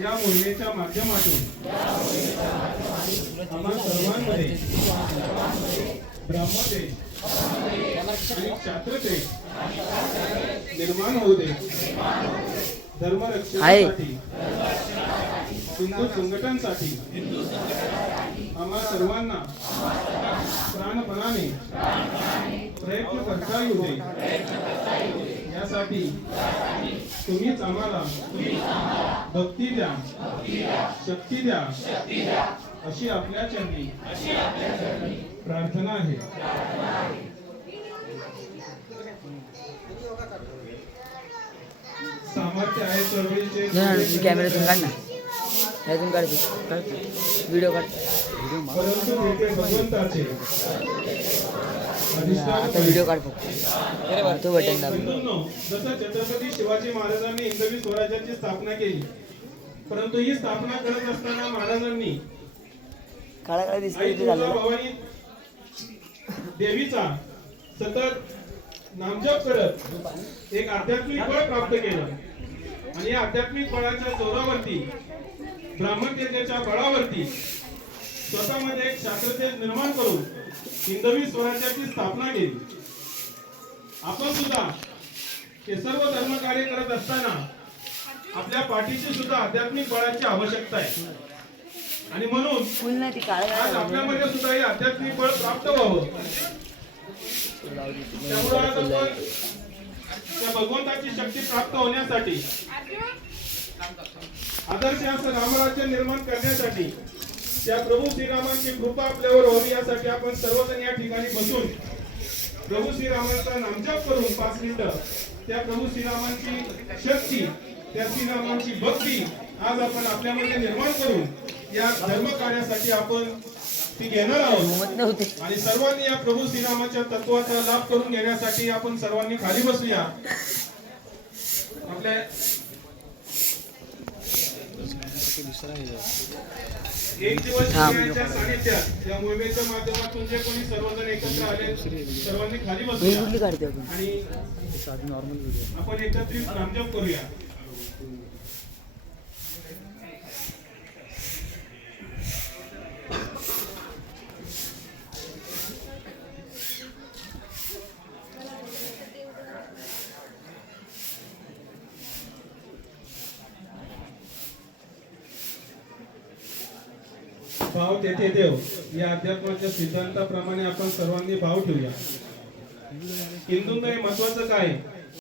या मोहिमेच्या माध्यमातून आम्हा सर्वांमध्ये ब्रह्मदेश आणि क्षात्रदेश निर्माण होऊ दे. धर्मरक्षणासाठी हिंदू संघटनासाठी आम्हा सर्वांना प्राणपणाने प्रयत्न करता येऊ दे यासाठी तुम्हीच आम्हाला भक्ती द्या. शक्ती द्या. अशी आपल्या चरणी प्रार्थना आहे. सामर्थ्य आहे चळवळीचे कॅमेऱ्यातून काढ ना. व्हिडिओ काढ. परंतु तेथे भगवंताचे आता व्हिडिओ काढ फक्त तो बटन दाब जसं छत्रपती शिवाजी महाराजांनी हिंदवी स्वराज्याची स्थापना केली परंतु ही स्थापना करत असताना महाराजांनी काळा काळा आई इथे झालं ना? देवीचा सतत नामजप करत एक आध्यात्मिक बळ प्राप्त केलं आणि या आध्यात्मिक बळाच्या जोरावरती ब्राह्मण ब्राह्मणतेच्या बळावरती स्वतःमध्ये एक शास्त्रतेज निर्माण करून हिंदवी स्वराज्याची स्थापना केली. आपण सुद्धा हे सर्व धर्म कार्य करत असताना आपल्या पाठीची सुद्धा आध्यात्मिक बळाची आवश्यकता आहे. आणि म्हणून आज आपल्यामध्ये सुद्धा हे आध्यात्मिक बळ प्राप्त व्हावं. त्यामुळे आज आपण त्या भगवंताची शक्ती प्राप्त होण्यासाठी आदर्श असं रामराज्य निर्माण करण्यासाठी त्या प्रभू श्रीरामांची कृपा आपल्यावर व्हावी यासाठी आपण सर्वजण या ठिकाणी बसून प्रभू श्रीरामांचा नामजप करून पाच मिनिटं त्या प्रभू श्रीरामांची शक्ती त्या श्रीरामांची भक्ती आज आपण आपल्यामध्ये निर्माण करून या धर्म कार्यासाठी आपण ती घेणार आहोत. आणि सर्वांनी या प्रभू श्रीरामाच्या तत्वाचा लाभ करून घेण्यासाठी आपण सर्वांनी खाली बसूया. आपल्या एक दिवस या मोहिमेच्या माध्यमातून जे कोणी सर्वजण एकत्र आले सर्वांनी खाली बसूया. आणि आपण एकत्रित नामजप करूया. भाव तेथे देव. या अध्यात्माच्या सिद्धांताप्रमाणे आपण सर्वांनी भाव ठेवूया. हिंदूंना हे महत्वाचं काय?